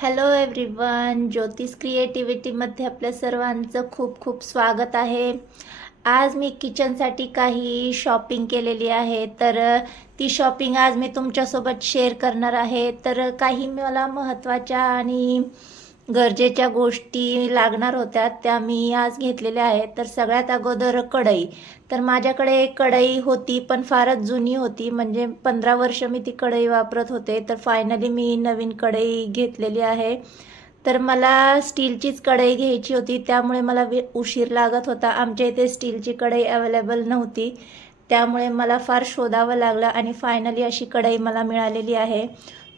Hello everyone, ज्योतिष क्रिएटिव्हिटीमध्ये आपल्या सर्वांचं खूप खूप स्वागत आहे. आज मी किचनसाठी काही शॉपिंग केलेली आहे. तर ती शॉपिंग आज मी तुमच्यासोबत शेअर करणार आहे. तर काही मला महत्त्वाच्या आणि गरजेच्या गोष्टी लागणार होत्या त्या मी आज घेतलेल्या आहेत. तर सगळ्यात अगोदर कढई. तर माझ्याकडे कढई होती पण फारच जुनी होती, म्हणजे 15 वर्ष मी ती कढई वापरत होते. तर फायनली मी नवीन कढई घेतलेली आहे. तर मला स्टीलचीच कढई घ्यायची होती, त्यामुळे मला उशीर लागत होता. आमच्या इथे स्टीलची कढई अवेलेबल नव्हती, त्यामुळे मला फार शोधावं लागलं आणि फायनली अशी कढई मला मिळालेली आहे.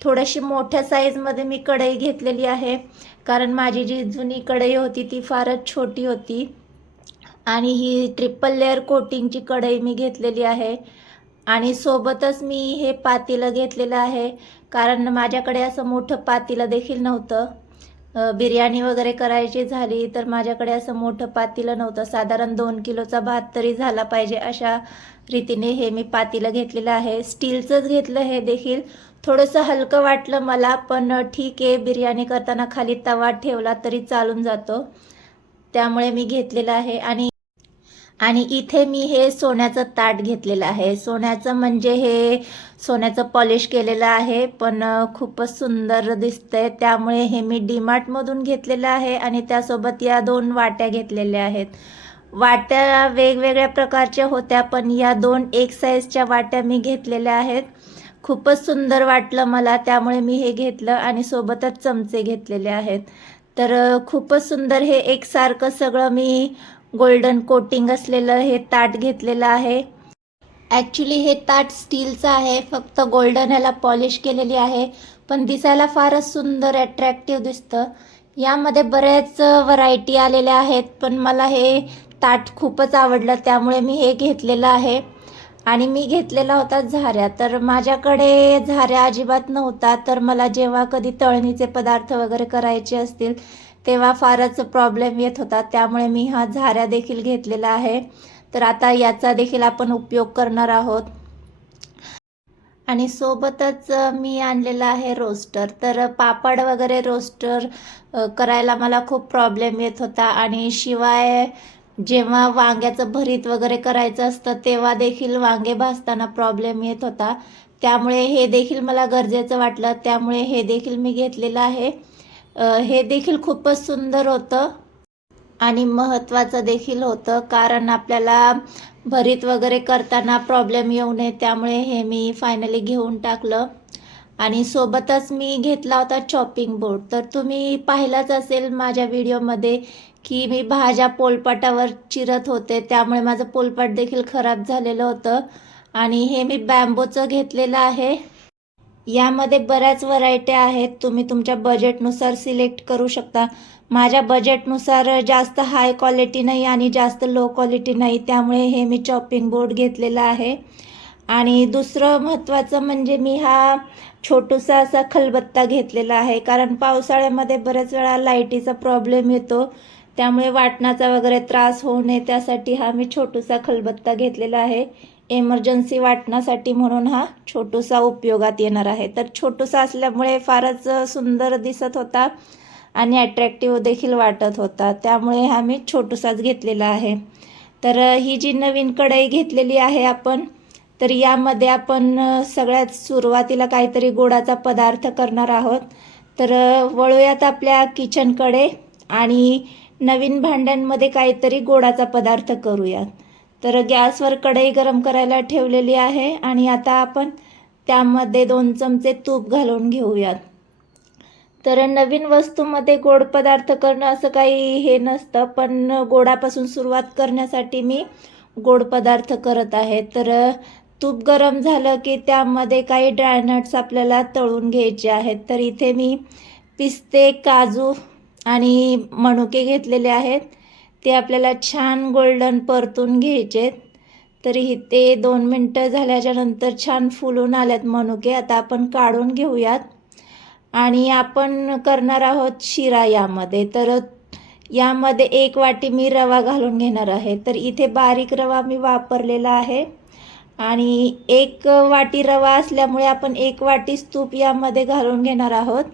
थोडीशी मोठ्या साईजमध्ये मी कढई घेतलेली आहे, कारण माझी जी जुनी कढई होती ती फारच छोटी होती. आणि ही ट्रिपल लेअर कोटिंगची कढई मी घेतलेली आहे. आणि सोबतच मी हे पातेलं घेतलेलं आहे, कारण माझ्याकडे असं मोठं पातेलं देखील नव्हतं. बिर्याणी वगैरे करायची झाली तर माझ्याकडे असं मोठं पातेलं नव्हतं. साधारण 2 किलोचा भात तरी झाला पाहिजे अशा रीतीने हे मी पातेलं घेतलेलं आहे. स्टीलचंच घेतलं. हे देखील थोडंसं हलकं वाटलं मला, पण ठीक आहे, बिर्याणी करताना खाली तवा ठेवला तरी चालून जातो, त्यामुळे मी घेतलेलं आहे. आणि इथे मी हे सोन्याचं ताट घेतलेलं आहे. सोन्याचं म्हणजे हे सोन्याचं पॉलिश केलेलं आहे, पण खूपच सुंदर दिसतंय, त्यामुळे हे मी डीमार्टमधून घेतलेलं आहे. आणि त्यासोबत या 2 वाट्या घेतलेल्या आहेत. वाट्या वेगवेगळ्या प्रकारच्या होत्या, पण या 2 एक साईजच्या वाट्या मी घेतलेल्या आहेत. खूपच सुंदर वाटलं मला, त्यामुळे मी हे घेतलं. आणि सोबतच चमचे घेतलेले आहेत. तर खूपच सुंदर हे एकसारखं सगळं मी गोल्डन कोटिंग असलेलं हे ताट घेतलेलं आहे. ॲक्च्युली हे ताट स्टीलचं आहे, फक्त गोल्डन ह्याला पॉलिश केलेली आहे, पण दिसायला फारच सुंदर अट्रॅक्टिव्ह दिसतं. यामध्ये बऱ्याच व्हरायटी आलेल्या आहेत, पण मला हे ताट खूपच आवडलं, त्यामुळे मी हे घेतलेलं आहे. आणि मी घेतलेला होता झाऱ्या. तर माझ्याकडे झाऱ्या अजिबात नव्हता, तर मला जेव्हा कधी तळणीचे पदार्थ वगैरे करायचे असतील तेव्हा फारच प्रॉब्लेम येत होता, त्यामुळे मी हा झाऱ्या देखील घेतलेला आहे. तर आता याचा देखील आपण उपयोग करणार आहोत. आणि सोबतच मी आणलेला आहे रोस्टर. तर पापड वगैरे रोस्टर करायला मला खूप प्रॉब्लेम येत होता. आणि शिवाय जेव्हा वांग्याचं भरीत वगैरे करायचं असतं तेव्हा देखील वांगे भाजताना प्रॉब्लेम येत होता, त्यामुळे हे देखील मला गरजेचं वाटलं, त्यामुळे हे देखील मी घेतलेलं आहे. हे देखील खूपच सुंदर होतं आणि महत्त्वाचं देखील होतं, कारण आपल्याला भरीत वगैरे करताना प्रॉब्लेम येऊ नये, त्यामुळे हे मी फायनली घेऊन टाकलं. आणि सोबतच मी घेतला होता चॉपिंग बोर्ड. तर तुम्ही पाहिलंच असेल माझ्या व्हिडिओमध्ये की मी भाज्या पोलपाटावर चिरत होते, त्यामुळे माझं पोलपाट देखील खराब झालेलं होतं. आणि हे मी बॅम्बोचं घेतलेलं आहे. यामध्ये बऱ्याच व्हरायटी आहेत, तुम्ही तुमच्या बजेटनुसार सिलेक्ट करू शकता. माझ्या बजेटनुसार जास्त हाय क्वालिटी नाही आणि जास्त लो क्वालिटी नाही, त्यामुळे हे मी चॉपिंग बोर्ड घेतलेला आहे. आणि दुसरं महत्त्वाचं म्हणजे मी हा छोटूसा असा खलबत्ता घेतलेला आहे, कारण पावसाळ्यामध्ये बऱ्याच वेळा लाईटीचा प्रॉब्लेम येतो, त्यामुळे वाटणाचा वगैरे त्रास होऊ नये त्यासाठी हा मी छोटूसा खलबत्ता घेतलेला आहे. एमर्जन्सी वाटण्यासाठी म्हणून हा छोटूसा उपयोगात येणार आहे. तर छोटूसा असल्यामुळे फारच सुंदर दिसत होता आणि अट्रॅक्टिव्ह देखील वाटत होता, त्यामुळे हा मी छोटूसाच घेतलेला आहे. तर ही जी नवीन कढई घेतलेली आहे आपण, तर यामध्ये आपण सगळ्यात सुरुवातीला काहीतरी गोडाचा पदार्थ करणार आहोत. तर वळूयात आपल्या किचनकडे आणि नवीन भांड्यांमध्ये काहीतरी गोडाचा पदार्थ करूयात. तर गॅसवर कढई गरम करायला ठेवलेली आहे आणि आता आपण त्यामध्ये 2 चमचे तूप घालून घेऊयात. तर नवीन वस्तूमध्ये गोड पदार्थ करणं असं काही हे नसतं, पण गोडापासून सुरुवात करण्यासाठी मी गोड पदार्थ करत आहे. तर तूप गरम झालं की त्यामध्ये काही ड्रायनट्स आपल्याला तळून घ्यायचे आहेत. तर इथे मी पिस्ते, काजू आणि मनुके घेतलेले आहेत. ते आपल्याला छान गोल्डन परतून घ्यायचे. तरी ते 2 मिनटं झाल्याच्या नंतर छान फुलून आल्यात मनुके. आता आपण काढून घेऊयात आणि आपण करणार आहोत शिरा यामध्ये. तर यामध्ये 1 वाटी मी रवा घालून घेणार आहे. तर इथे बारीक रवा मी वापरलेला आहे आणि 1 वाटी रवा असल्यामुळे आपण 1 वाटी तूप यामध्ये घालून घेणार आहोत.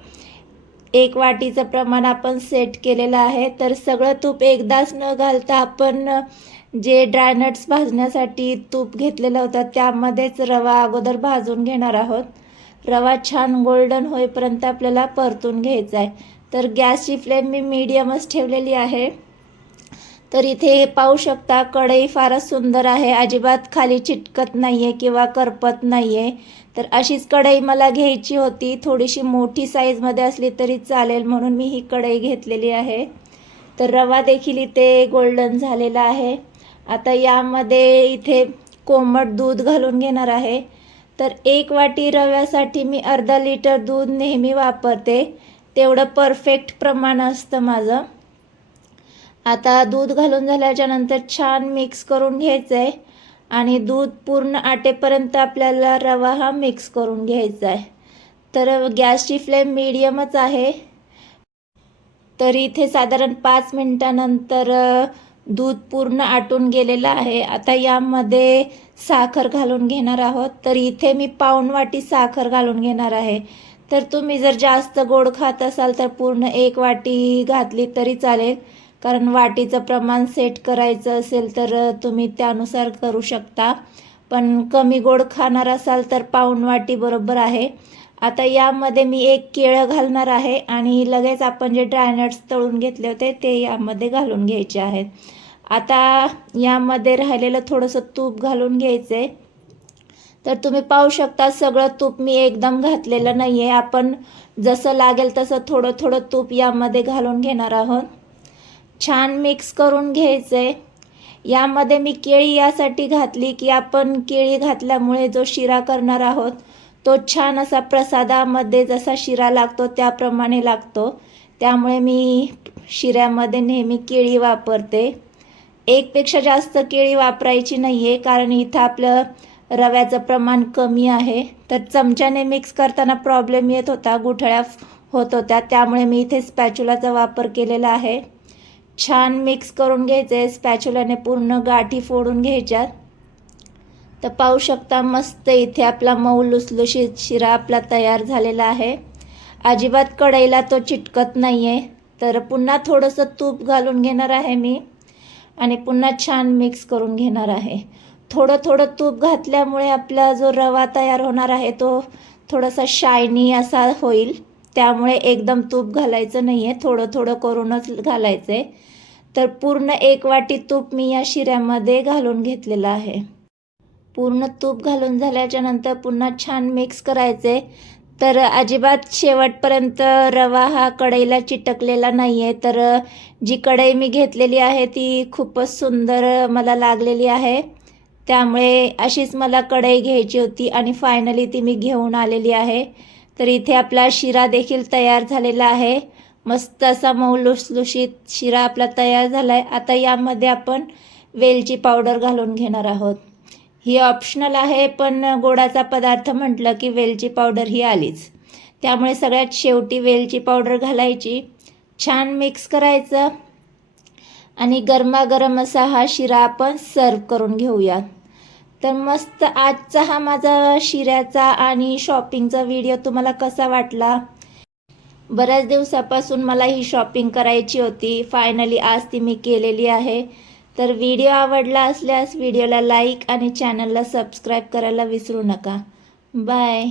1 वाटीचं प्रमाण आपण सेट केलेलं आहे. तर सगळं तूप एकदाच न घालता आपण जे ड्रायनट्स भाजण्यासाठी तूप घेतलेलं होतं त्यामध्येच रवा अगोदर भाजून घेणार आहोत. रवा छान गोल्डन होईपर्यंत आपल्याला परतून घ्यायचा आहे. तर गॅसची फ्लेम मी मीडियमच ठेवलेली आहे. तर इथे पाहू शकता कढई फारच सुंदर आहे, अजिबात खाली चिटकत नाही आहे किंवा करपत नाही आहे. तर अशीच कढई मला घ्यायची होती, थोडीशी मोठी साईजमध्ये असली तरी चालेल म्हणून मी ही कढई घेतलेली आहे. तर रवा देखील इथे गोल्डन झालेला आहे. आता यामध्ये इथे कोमट दूध घालून घेणार आहे. तर 1 वाटी रव्यासाठी मी अर्धा लिटर दूध नेहमी वापरते, तेवढं परफेक्ट प्रमाण असतं माझं. आता दूध घालून झाल्याच्या नंतर छान मिक्स करून घ्यायचं आहे आणि दूध पूर्ण आटेपर्यंत आपल्याला रवा हा मिक्स करून घ्यायचा आहे. तर गॅसची फ्लेम मीडियमच आहे. तर इथे साधारण 5 मिनिटानंतर दूध पूर्ण आटून गेलेलं आहे. आता यामध्ये साखर घालून घेणार आहोत. तर इथे मी पाऊण वाटी साखर घालून घेणार आहे. तर तुम्ही जर जास्त गोड खात असाल तर पूर्ण 1 वाटी घातली तरी चालेल, कारण वाटीचं प्रमाण सेट करायचं असेल तर तुम्ही त्यानुसार करू शकता. पण कमी गोड खाणार असाल तर पाऊण वाटी बरोबर आहे. आता यामध्ये मी 1 केळं घालणार आहे आणि लगेच आपण जे ड्रायनट्स तळून घेतले होते ते यामध्ये घालून घ्यायचे आहेत. आता यामध्ये राहिलेलं थोडंसं तूप घालून घ्यायचं आहे. तर तुम्ही पाहू शकता सगळं तूप मी एकदम घातलेलं नाही आहे, आपण जसं लागेल तसं थोडं थोडं तूप यामध्ये घालून घेणार आहोत. छान मिक्स करून घ्यायचं आहे. यामध्ये मी केळी यासाठी घातली की आपण केळी घातल्यामुळे जो शिरा करणार आहोत तो छान असा प्रसादामध्ये जसा शिरा लागतो त्याप्रमाणे लागतो. त्यामुळे मी शिऱ्यामध्ये नेहमी केळी वापरते. 1 पेक्षा जास्त केळी वापरायची नाही आहे, कारण इथं आपलं रव्याचं प्रमाण कमी आहे. तर चमच्याने मिक्स करताना प्रॉब्लेम येत होता, गुठळ्या होत होत्या, त्यामुळे मी इथे स्पॅच्युलाचा वापर केलेला आहे. छान मिक्स करून घ्यायचं आहे. स्पॅच्युलाने पूर्ण गाठी फोडून घ्यायच्यात. तर पाहू शकता मस्त इथे आपला मऊ लुसलुशीत शिरा आपला तयार झालेला आहे. अजिबात कढईला तो चिटकत नाही आहे. तर पुन्हा थोडंसं तूप घालून घेणार आहे मी आणि पुन्हा छान मिक्स करून घेणार आहे. थोडं थोडं तूप घातल्यामुळे आपला जो रवा तयार होणार आहे तो थोडासा शायनी असा होईल. त्यामुळे एकदम तूप घालायचं नाही आहे, थोडं थोडं करूनच घालायचं आहे. तर पूर्ण 1 वाटी तूप मी या शिऱ्यामध्ये घालून घेतलेलं आहे. पूर्ण तूप घालून झाल्याच्या नंतर पुन्हा छान मिक्स करायचे. तर अजिबात शेवटपर्यंत रवा हा कढईला चिटकलेला नाही आहे. तर जी कढई मी घेतलेली आहे ती खूपच सुंदर मला लागलेली आहे, त्यामुळे अशीच मला कढई घ्यायची होती आणि फायनली ती मी घेऊन आलेली आहे. तर इथे आपला शिरा देखील तयार झालेला आहे. मस्त असा मऊ लुसलुशीत शिरा आपला तयार झाला आहे. आता यामध्ये आपण वेलची पावडर घालून घेणार आहोत. ही ऑप्शनल आहे, पण गोडाचा पदार्थ म्हटलं की वेलची पावडर ही आलीच, त्यामुळे सगळ्यात शेवटी वेलची पावडर घालायची. छान मिक्स करायचं आणि गरमागरम असा हा शिरा आपण सर्व करून घेऊया. तर मस्त आजचा हा माझा शिऱ्याचा आणि शॉपिंगचा व्हिडिओ तुम्हाला कसा वाटला? बऱ्याच दिवसापासून मला ही शॉपिंग करायची होती, फायनली आज ती मी केलेली आहे. तर व्हिडिओ आवडला असल्यास व्हिडिओला लाईक आणि चॅनलला सबस्क्राईब करायला विसरू नका. बाय.